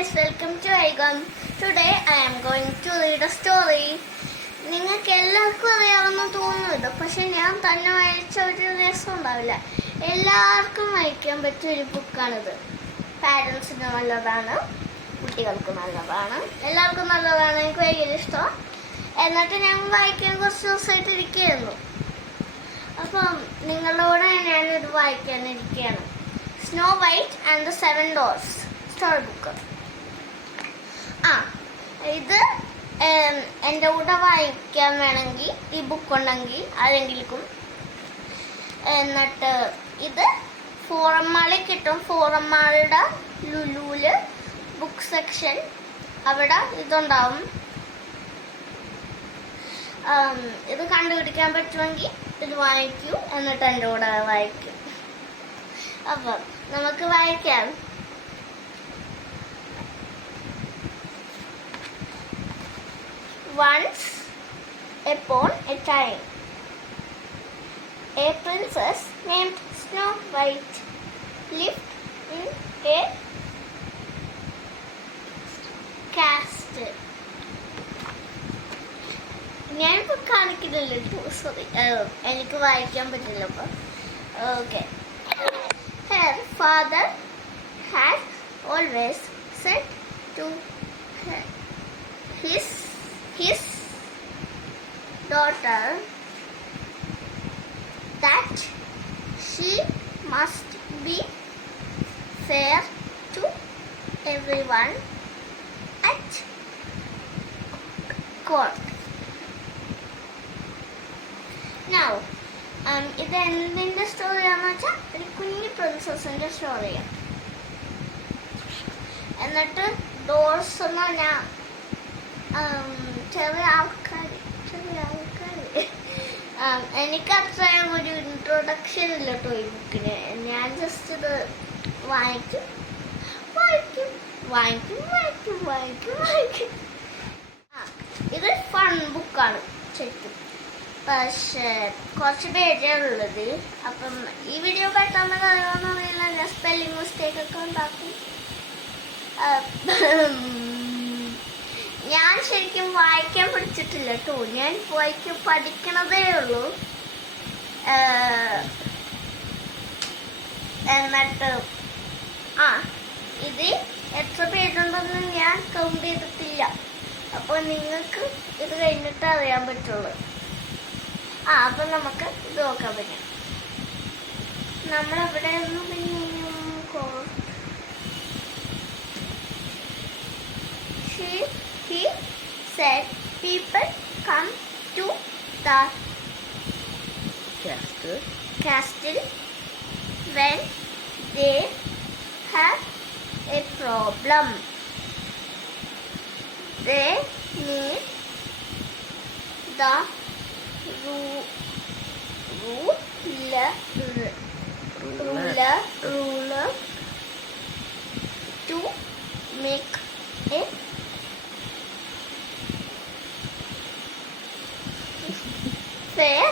guys, welcome to Aigam. Today I am going to read a story. നിങ്ങൾക്ക് എല്ലാവർക്കും അറിയാമെന്ന് തോന്നുന്നത്, പക്ഷെ ഞാൻ തന്നെ വായിച്ച ഒരു രസം ഉണ്ടാവില്ല. എല്ലാവർക്കും വായിക്കാൻ പറ്റിയ ഒരു ബുക്കാണിത്. പാരൻസിന് നല്ലതാണ്, കുട്ടികൾക്ക് നല്ലതാണ്, എല്ലാവർക്കും നല്ലതാണ്. എനിക്ക് ഭയങ്കര ഇഷ്ടമാണ്. എന്നിട്ട് ഞാൻ വായിക്കാൻ കുറച്ച് ദിവസമായിട്ട് ഇരിക്കുകയായിരുന്നു. അപ്പം നിങ്ങളോട് ഞാനിത് വായിക്കാനിരിക്കുകയാണ്. Snow white and the 7 Dwarfs story book. ഇത് എൻ്റെ കൂടെ വായിക്കാൻ വേണമെങ്കിൽ ഈ ബുക്ക് ഉണ്ടെങ്കിൽ ആരെങ്കിലും. എന്നിട്ട് ഇത് ഫോറമാളിൽ കിട്ടും. ഫോറമാളുടെ ലുലുവില് ബുക്ക് സെക്ഷൻ, അവിടെ ഇതുണ്ടാവും. ഇത് കണ്ടുപിടിക്കാൻ പറ്റുമെങ്കിൽ ഇത് വായിക്കൂ, എന്നിട്ട് എൻ്റെ കൂടെ വായിക്കും. അപ്പം നമുക്ക് വായിക്കാം. Once upon a time, a princess named Snow White lived in a castle. ഞാനിപ്പോൾ കാണിക്കുന്നില്ല, സോറി, എനിക്ക് വായിക്കാൻ പറ്റില്ല. അപ്പം okay. Her father had always said to his daughter that she must be fair to everyone at court. Now, ഇത് എന്തിൻ്റെ സ്റ്റോറിയാണെന്ന് വെച്ചാൽ ഒരു കുഞ്ഞു പ്രിൻസസിൻ്റെ സ്റ്റോറിയാണ്. എന്നിട്ട് ഡോർസ് എന്ന് പറഞ്ഞാൽ ചെറിയ ആൾക്കാർ. എനിക്ക് അത്രയും ഒരു ഇൻട്രൊഡക്ഷൻ ഇല്ല കേട്ടോ ഈ ബുക്കിന്. ഞാൻ ജസ്റ്റ് ഇത് വായിക്കും. ഇത് ഫൺ ബുക്കാണ് ശരിക്കും, പക്ഷേ കുറച്ച് പേജേ ഉള്ളത്. അപ്പം ഈ വീഡിയോ പെട്ടെന്ന് കഴിയുമെന്ന് അറിയില്ല, ഞാൻ സ്പെല്ലിംഗ് മിസ്റ്റേക്ക് ഒക്കെ ഉണ്ടാക്കും. ഞാൻ ശരിക്കും വായിക്കാൻ പഠിച്ചിട്ടില്ല കേട്ടോ. ഞാൻ വായിക്കാൻ പഠിക്കണതേ ഉള്ളൂ. എന്നിട്ട് ഇത് എത്ര പേജുണ്ടെന്ന് ഞാൻ കൗണ്ട് ചെയ്തിട്ടില്ല. അപ്പോൾ നിങ്ങൾക്ക് ഇത് കഴിഞ്ഞിട്ട് അറിയാൻ പറ്റുള്ളൂ. അപ്പം നമുക്ക് ഇത് നോക്കാൻ പറ്റും. നമ്മളെവിടെ നിന്ന് He said people come to the castle when they have a problem. They need the ruler to make it fair.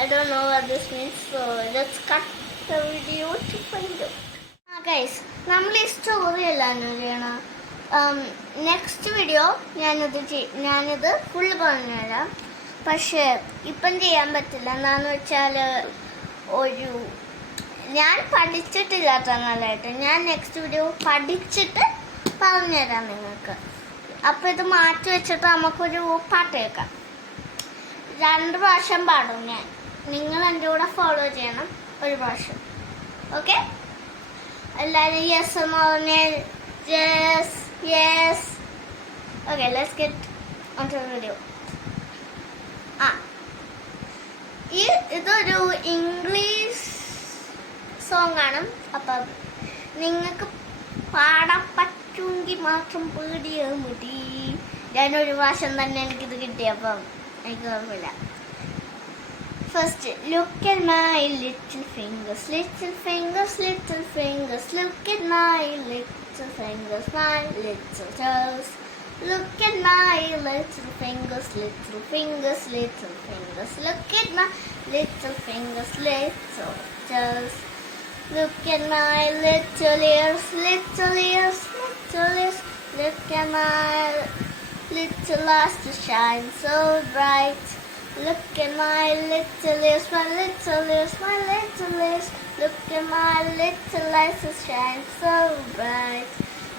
I don't know what this means, so let's cut the video to find out. Guys, നമ്മൾ ഈ story എല്ലാം ചെയ്യണം. Next video ഞാനിത് full പറഞ്ഞുതരാം. പക്ഷേ ഇപ്പം ചെയ്യാൻ പറ്റില്ല. എന്താണെന്ന് വെച്ചാൽ ഞാൻ പഠിച്ചിട്ടില്ല അത്ര നല്ലതായിട്ട്. ഞാൻ നെക്സ്റ്റ് വീഡിയോ പഠിച്ചിട്ട് പറഞ്ഞുതരാം നിങ്ങൾക്ക്. അപ്പോൾ ഇത് മാറ്റി വെച്ചിട്ട് നമുക്കൊരു പാട്ട് കേൾക്കാം. 2 പ്രാവശ്യം പാടും ഞാൻ. നിങ്ങൾ എൻ്റെ കൂടെ ഫോളോ ചെയ്യണം 1 പ്രാവശ്യം. ഓക്കെ? എല്ലാവരും യെസ് എന്ന് പറഞ്ഞാൽ yes. Okay, let's get on to the video. ഇതൊരു ഇംഗ്ലീഷ് സോങ് ആണ്. അപ്പം നിങ്ങൾക്ക് പാടാൻ പറ്റുമെങ്കിൽ മാത്രം പേടിയാൽ മതി. ഞാനൊരു പ്രാവശ്യം തന്നെ എനിക്കിത് കിട്ടിയപ്പം എനിക്ക് ഓർമ്മയില്ല. First, look at my little fingers, little fingers, little fingers, look at my little fingers, my little toss. Look at my little fingers, little fingers, little fingers. Look at my little fingers, little toes. Look at my little ears, little ears, little ears. Look at my little eyes to shine so bright. Look at my little ears, my little ears, my little ears. Look at my little eyes to shine so bright.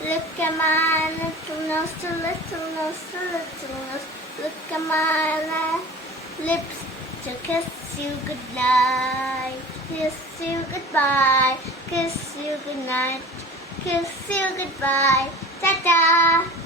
Look at my little nose, to little nose, to little nose. Look at my lips to kiss you goodnight. Kiss you goodbye. Kiss you goodnight. Kiss you goodbye. Ta-ta.